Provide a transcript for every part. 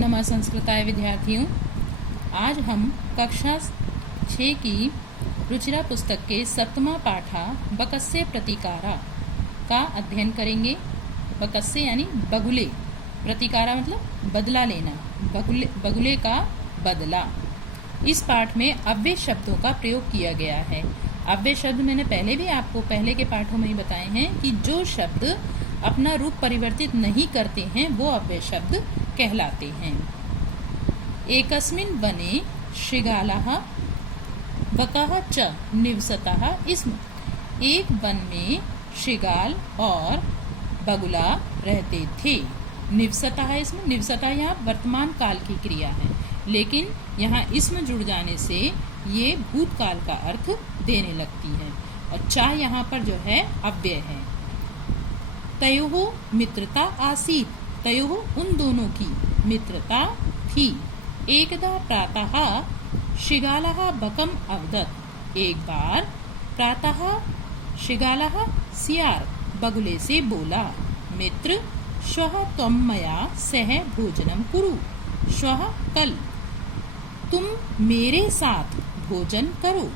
नमः संस्कृताय विद्यार्थियों, आज हम कक्षा 6 की रुचिरा पुस्तक के 7वां पाठा बकस्य प्रतिकारा का अध्ययन करेंगे। बकस्य यानी बगुले, प्रतिकारा मतलब बदला लेना, बगुले का बदला। इस पाठ में अव्यय शब्दों का प्रयोग किया गया है। अव्यय शब्द मैंने पहले भी आपको पहले के पाठों में ही बताए हैं कि जो शब्द अपना रूप परिवर्तित नहीं करते हैं वो अव्यय शब्द कहलाते हैं। एकस्मिन् वने शृगालः बकः च निवसतः स्म। एक वन में शृगाल और बगुला रहते थे। निवसतः इसमें निवसतः यहाँ वर्तमान काल की क्रिया है, लेकिन यहाँ इसमें जुड़ जाने से ये भूतकाल का अर्थ देने लगती है और चा यहाँ पर जो है अव्यय है। तयोः मित्रता आसीत्, तयोः उन दोनों की मित्रता थी। एकदा प्रातः शृगालः बकम् अवदत्, एक बार प्रातः शृगालः सियार बगुले से बोला, मित्र श्वः त्वं मया सह भोजनं कुरु। श्वः कल तुम मेरे साथ भोजन करो।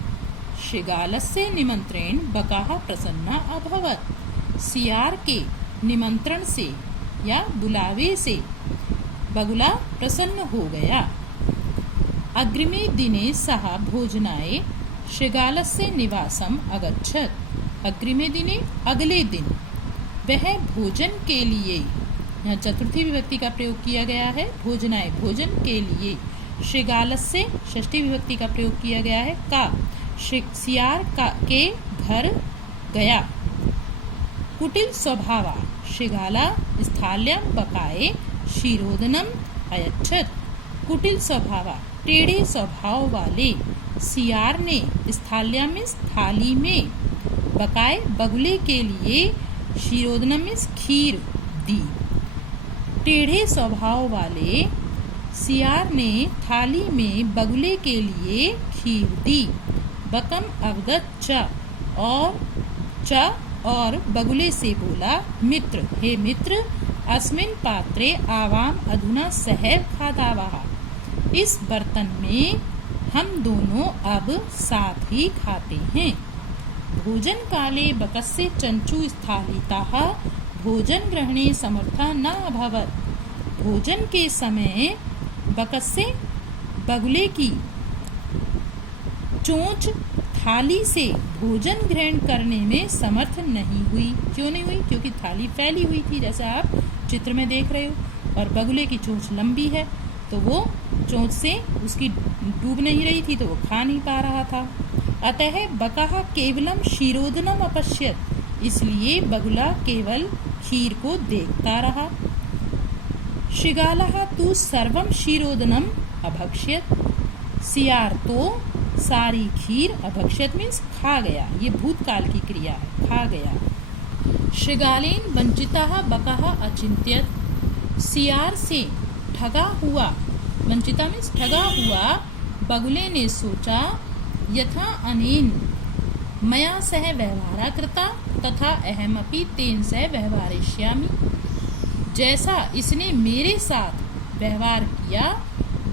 शृगालस्य निमंत्रेण बकः प्रसन्ना अभवत्, सियार के निमंत्रण से या बुलावे से बगुला प्रसन्न हो गया। अग्रिमे दिने सः भोजनाय शृगालस्य निवासम् अगच्छत्। अग्रिमे दिने अगले दिन वह भोजन के लिए, यहाँ चतुर्थी विभक्ति का प्रयोग किया गया है, भोजनाय भोजन के लिए, शृगालस्य षष्ठी विभक्ति का प्रयोग किया गया है, का सियार के घर गया। कुटिल स्वभावा शृगाला स्थाल्यां बकाए क्षीरोदनम अयच्छत्। कुटिल स्वभावा टेढ़े स्वभाव वाले सियार ने स्थाल्या में थाली में बकाए बगुले के लिए क्षीरोदनम में खीर दी। टेढ़े स्वभाव वाले सियार ने थाली में बगुले के लिए खीर दी। बकम अवदत् च और बगुले से बोला, मित्र हे मित्र, अस्मिन् पात्रे आवाम अधुना सह खादावः। इस बर्तन में हम दोनों अब साथ ही खाते हैं। भोजन काले बकस्य चंचु स्थालिताः भोजन ग्रहणे समर्था न अभवत्। भोजन के समय बकस्य बगुले की चोंच थाली से भोजन ग्रहण करने में समर्थ नहीं हुई। क्यों नहीं हुई? क्योंकि थाली फैली हुई थी, जैसा आप चित्र में देख रहे हो, और बगुले की चोंच लंबी है तो वो चोंच से उसकी डूब नहीं रही थी तो वो खा नहीं पा रहा था। अतः बकः केवलम क्षीरोदनम अपश्यत्, इसलिए बगुला केवल खीर को देखता रहा। शृगालः तु सर्वं क्षीरोदनम अभक्ष्यत्, सियार तो सारी खीर अभक्ष्यत मीन्स खा गया, ये भूतकाल की क्रिया है, खा गया। शृगालेन वंचितः बकः अचिन्त्यत्, सियार से ठगा हुआ, वंचिता मीन्स ठगा हुआ बगुले ने सोचा, यथा अनेन मया सह व्यवहारा कृता तथा अहमपि तेन सह व्यवहारिष्यामि। जैसा इसने मेरे साथ व्यवहार किया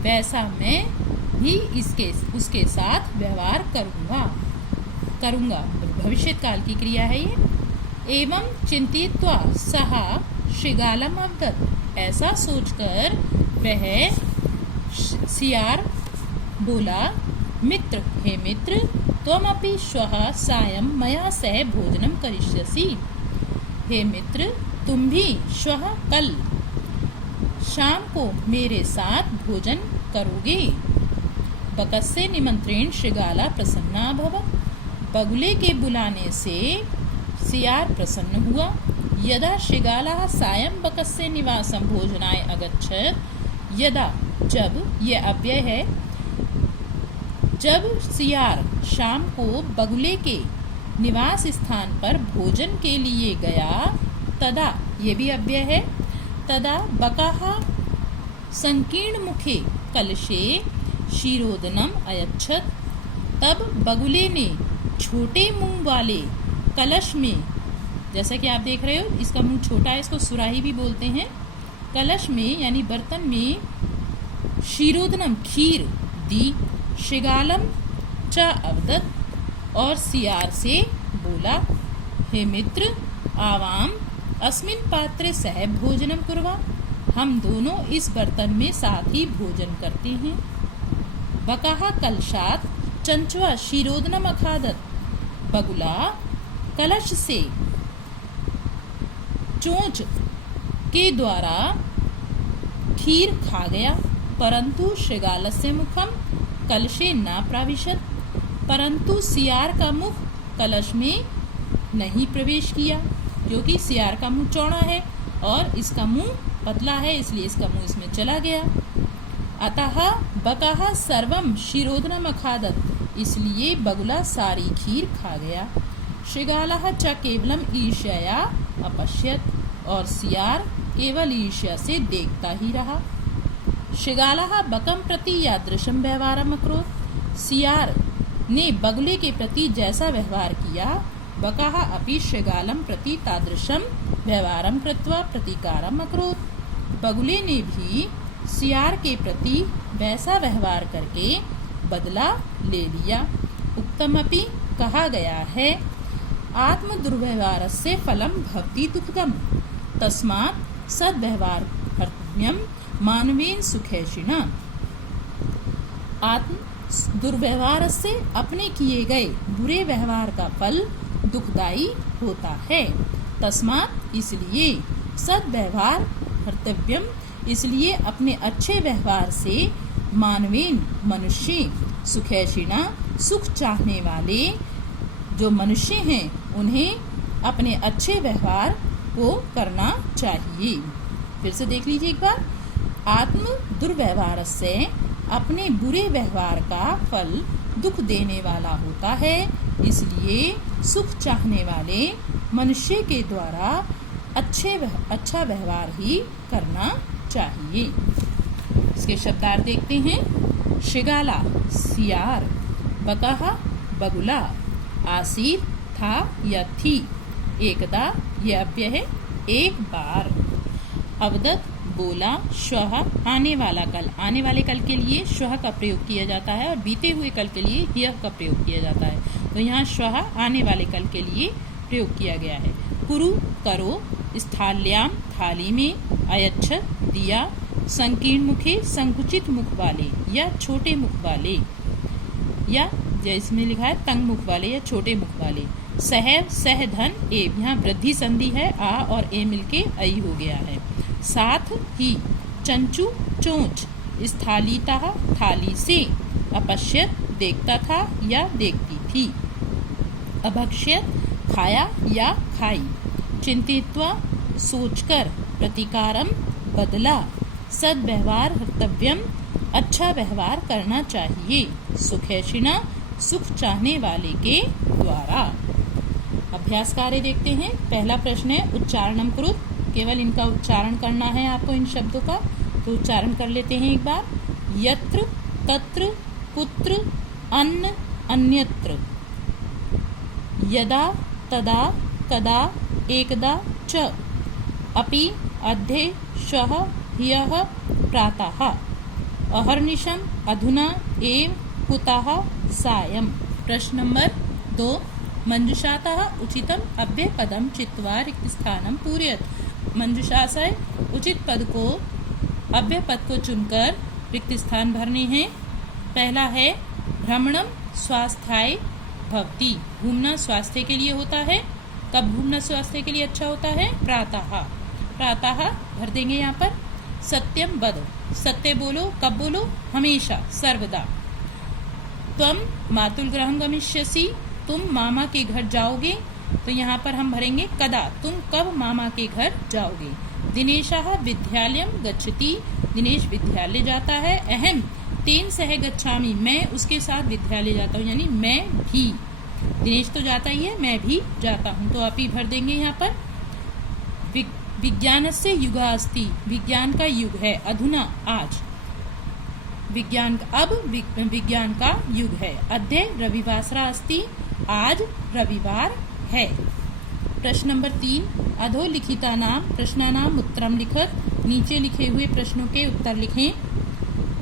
वैसा मैं भी उसके साथ व्यवहार करूंगा। भविष्य काल की क्रिया है ये। एवं चिंतित्वा सः शृगालम् अवदत्, ऐसा सोचकर वह सियार बोला, मित्र हे मित्र, त्वमपि श्वः सायं मया सह भोजनं करिष्यसि। हे मित्र, तुम भी श्वः कल शाम को मेरे साथ भोजन करोगे। बकस्य निमंत्रेण शृगाला प्रसन्ना अभवत्, बगुले के बुलाने से सियार प्रसन्न हुआ। यदा शृगालः सायं बकस्य निवासं भोजनाय अगच्छत्, यदा जब, ये अव्यय है, जब सियार शाम को बगुले के निवास स्थान पर भोजन के लिए गया, तदा, ये भी अव्यय है, तदा बकः संकीर्ण मुखे कलशे क्षीरोदनम अयच्छत्, तब बगुले ने छोटे मुंह वाले कलश में, जैसा कि आप देख रहे हो इसका मुंह छोटा है, इसको सुराही भी बोलते हैं, कलश में यानी बर्तन में क्षीरोदनम खीर दी, शिगालम च अवदत्, और सियार से बोला, हे मित्र, आवाम अस्मिन् पात्रे सह भोजनम कुर्वा, हम दोनों इस बर्तन में साथ ही भोजन करते हैं। बकाहा कलशात चंचवा क्षीरोदनम अखादत, बगुला कलश से चोंच के द्वारा खीर खा गया, परंतु शृगालस्य मुखम कलशे न प्राविशत, परंतु सियार का मुख कलश में नहीं प्रवेश किया, क्योंकि सियार का मुंह चौड़ा है और इसका मुंह पतला है, इसलिए इसका मुंह इसमें चला गया। अतः बकाहा सर्वम क्षीरोदनम अखादत, इसलिए बगुला सारी खीर खा गया। शृगालः च केवलम ईर्ष्यया अपश्यत, और सियार केवल ईर्ष्या से देखता ही रहा। शृगालः बकम प्रति यादृशम व्यवहारम अकरोत्, सियार ने बगुले के प्रति जैसा व्यवहार किया, बकाः अपि शृगालम प्रति तादृशम व्यवहारम कृत्वा प्रतिकारम अकरोत्, बगुले ने भी सियार के प्रति वैसा व्यवहार करके बदला ले लिया। उक्तमपि कहा गया है, आत्म दुर्व्यवहारस्य फलम भवति दुःखदम, तस्मात् सद्व्यवहार कर्तव्यम मानवेन सुखैषिणा। आत्म दुर्व्यवहार से अपने किए गए बुरे व्यवहार का फल दुखदायी होता है। तस्मात् इसलिए सद्व्यवहार कर्तव्यम, इसलिए अपने अच्छे व्यवहार से मानवेन मनुष्य सुखैषिणा सुख चाहने वाले जो मनुष्य हैं उन्हें अपने अच्छे व्यवहार को करना चाहिए। फिर से देख लीजिए एक बार, आत्म दुर्व्यवहार से अपने बुरे व्यवहार का फल दुख देने वाला होता है, इसलिए सुख चाहने वाले मनुष्य के द्वारा अच्छा व्यवहार ही करना चाहिए। इसके शब्दार्थ देखते हैं। शृगाला सियार, बकाहा बगुला, आसीत था या थी, एकदा यह अव्यय है एक बार, अवदत बोला, श्वः आने वाला कल, आने वाले कल के लिए श्वः का प्रयोग किया जाता है और बीते हुए कल के लिए ह्यः का प्रयोग किया जाता है। तो यहाँ श्वः आने वाले कल के लिए प्रयोग किया गया है। कुरु करो, स्थाल्याम थाली में, अयच्छत दिया, संकीर्ण मुखे संकुचित मुख वाले या छोटे मुख वाले, या जैसे लिखा है तंग मुख वाले या छोटे मुख वाले। सहव सह धन एव, यहाँ वृद्धि संधि है, आ और ए मिलके आई हो गया है। साथ ही चंचू चोंच, स्थालीता थाली से, अपश्यत देखता था या देखती थी, अभक्ष्यत खाया या खाई, चिंतित्वा सोचकर, प्रतिकारम बदला, सद्व्यवहार कर्तव्यम अच्छा व्यवहार करना चाहिए, सुखैषिणा सुख चाहने वाले के द्वारा। अभ्यास कार्य देखते हैं। पहला प्रश्न है उच्चारणम कुरु, केवल इनका उच्चारण करना है आपको इन शब्दों का, तो उच्चारण कर लेते हैं एक बार। यत्र तत्र कुत्र अन्न अन्यत्र, यदा तदा कदा एकदा च, अपि अध्ये श्वः ह्यः प्रातः, अहर्निशम अधुना एव कुतः सायं। प्रश्न नंबर 2, मंजुषातः उचितम अव्यय पदम चित्वा रिक्त स्थानम पूरयत। मंजुषा से उचित पद को, अव्यय पद को चुनकर रिक्त स्थान भरने हैं। पहला है भ्रमणम स्वास्थ्याय भवति, घूमना स्वास्थ्य के लिए होता है। कब घूमना स्वास्थ्य के लिए अच्छा होता है? प्रातः, प्रातः भर देंगे यहाँ पर। सत्यम वद, सत्य बोलो, कब बोलो? हमेशा, सर्वदा। त्वम मातुल गृहं गमिष्यसि, तुम मामा के घर जाओगे, तो यहाँ पर हम भरेंगे कदा, तुम कब मामा के घर जाओगे। दिनेशः विद्यालयं गच्छति, दिनेश विद्यालय जाता है। अहम तेन सह गच्छामि, मैं उसके साथ विद्यालय जाता हूँ, यानी मैं भी। दिनेश तो जाता ही है, मैं भी जाता हूँ, तो आप ही भर देंगे यहाँ पर। विज्ञानस्य युगः अस्ति, विज्ञान का युग है। अधुना आज, विज्ञान अब विज्ञान का युग है। अद्य रविवासरा अस्ति, आज रविवार है। प्रश्न नंबर 3, अधोलिखितानां प्रश्नानां उत्तरं लिखत, नीचे लिखे हुए प्रश्नों के उत्तर लिखें।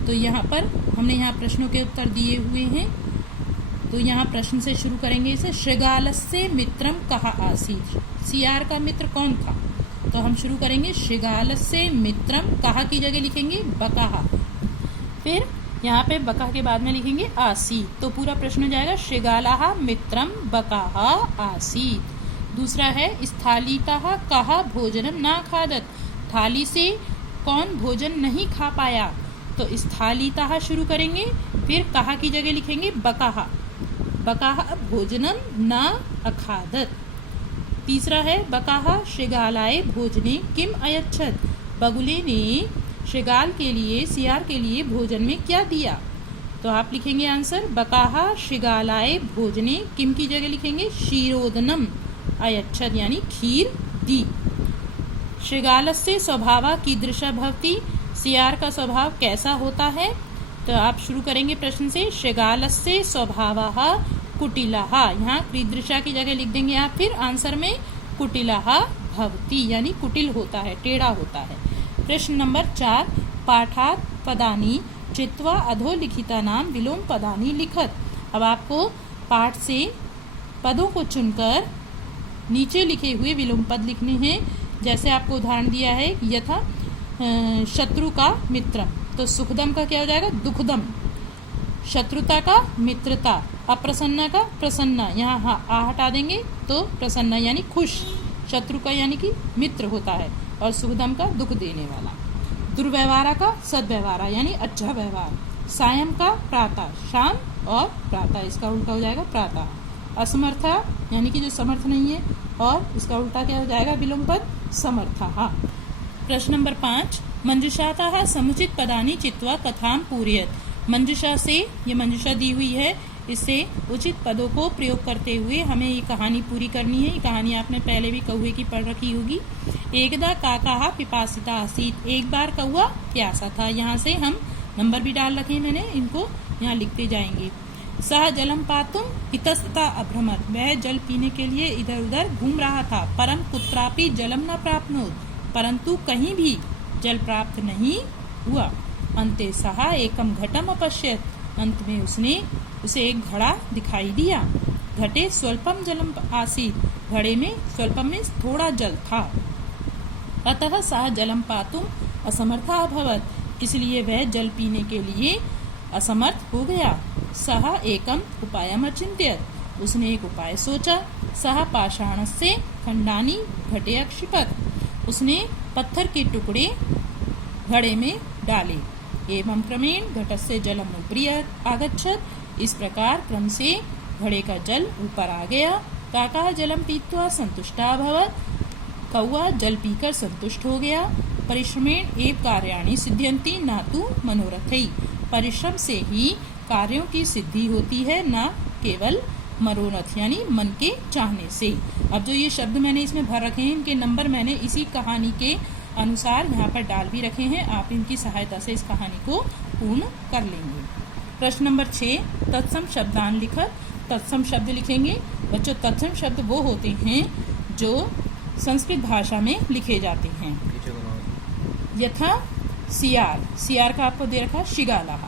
तो यहाँ पर हमने यहाँ प्रश्नों के उत्तर दिए हुए हैं। तो यहाँ प्रश्न से शुरू करेंगे इसे। शृगालस्य मित्रम कः आसीत्, सियार का मित्र कौन था? तो हम शुरू करेंगे शृगालस्य मित्रम, कहा की जगह लिखेंगे बकाहा, फिर यहाँ पे बका के बाद में लिखेंगे आसीत्। तो पूरा प्रश्न हो जाएगा शृगालः मित्रम बकाहा आसीत्। दूसरा है स्थालितः कः भोजनम न खादत, थाली से कौन भोजन नहीं खा पाया? तो स्थालितः शुरू करेंगे, फिर कहा की जगह लिखेंगे बकाहा, बकाहा भोजनम न अखादत। तीसरा है बकाहा शृगालाय भोजने किम अयच्छत, बगुले ने शृगाल के लिए, सियार के लिए भोजन में क्या दिया? तो आप लिखेंगे आंसर बकाहा शृगालाय भोजने, किम की जगह लिखेंगे क्षीरोदनम अयच्छत, यानी खीर दी। शृगालस्य स्वभावः कीदृशः भवति, सियार का स्वभाव कैसा होता है? तो आप शुरू करेंगे प्रश्न से शृगालस्य स्वभावः कुटिलः, यहाँ कीदृशः की जगह लिख देंगे आप, फिर आंसर में कुटिलः भवति, यानी कुटिल होता है, टेढ़ा होता है। प्रश्न नंबर 4, पाठात् पदानि चित्वा अधोलिखितानां विलोम पदानि लिखत। अब आपको पाठ से पदों को चुनकर नीचे लिखे हुए विलोम पद लिखने हैं। जैसे आपको उदाहरण दिया है, यथा शत्रु का मित्रम, तो सुखदम का क्या हो जाएगा दुखदम, शत्रुता का मित्रता, अप्रसन्न का प्रसन्न, यहाँ आ हटा देंगे तो प्रसन्न यानी खुश, शत्रु का यानी कि मित्र होता है, और सुखदम का दुख देने वाला। दुर्व्यवहारा का सद्व्यवहारा यानी अच्छा व्यवहार, सायं का प्रातः, शाम और प्रातः, इसका उल्टा हो जाएगा प्रातः। असमर्था यानी कि जो समर्थ नहीं है, और इसका उल्टा क्या हो जाएगा विलोम पद समर्थः। प्रश्न नंबर 5, मंजुषातः समुचित पदानि चित्वा कथां पूरयत। मंजुषा से, ये मंजुषा दी हुई है, इससे उचित पदों को प्रयोग करते हुए हमें ये कहानी पूरी करनी है। ये कहानी आपने पहले भी कौवे की पढ़ रखी होगी। एकदा काकाः पिपासिता आसीत्, एक बार कौवा प्यासा था। यहाँ से हम नंबर भी डाल रखे हैं मैंने, इनको यहाँ लिखते जाएंगे। सः जलम पातुम् इतस्ततः अभ्रमत्, वह जल पीने के लिए इधर उधर घूम रहा था। परम कुत्रापि जलम न प्राप्नोत्, परंतु कहीं भी जल प्राप्त नहीं हुआ। अन्ते सः एकम घटम अपश्यत्, अंत में उसने उसे एक घड़ा दिखाई दिया। घटे स्वल्पम जलम आसीत्, घड़े में स्वल्पम में थोड़ा जल था। अतः सः जलम पातुम् असमर्थः अभवत्, इसलिए वह जल पीने के लिए असमर्थ हो गया। सः एकम उपायम् अचिन्त्यत, उसने एक उपाय सोचा। सः पाषाणस्य खण्डानि घटे अक्षिपत्, उसने पत्थर के टुकड़े घड़े में डाले। एवं क्रमेण घटस्य जलम उपरि आगच्छत्, इस प्रकार क्रम से घड़े का जल ऊपर आ गया। काका जलम पीत्वा संतुष्टा अभवत्, कौवा जल पीकर संतुष्ट हो गया। परिश्रमेण एव कार्याणि सिद्ध्यन्ति न तु मनोरथै, परिश्रम से ही कार्यों की सिद्धि होती है, न केवल मनोरथ यानी मन के चाहने से। अब जो ये शब्द मैंने इसमें भर रखे हैं, इनके नंबर मैंने इसी कहानी के अनुसार यहाँ पर डाल भी रखे हैं। आप इनकी सहायता से इस कहानी को पूर्ण कर लेंगे। प्रश्न नंबर 6, तत्सम शब्दान लिखत। तत्सम शब्द लिखेंगे। बच्चों, तत्सम शब्द वो होते हैं जो संस्कृत भाषा में लिखे जाते हैं। यथा सियार, सियार का आपको दे रखा शृगालः।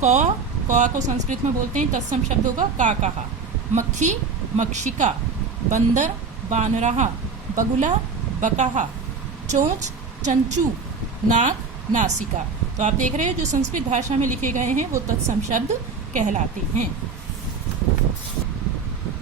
कौवा, कौवा को संस्कृत में बोलते हैं तत्सम शब्द होगा काकः। मक्खी, मक्षिका। बंदर, बानरः। बगुला, बकाहा। चोंच, चंचू। नाक, नासिका। तो आप देख रहे हो जो संस्कृत भाषा में लिखे गए हैं वो तत्सम शब्द कहलाते हैं।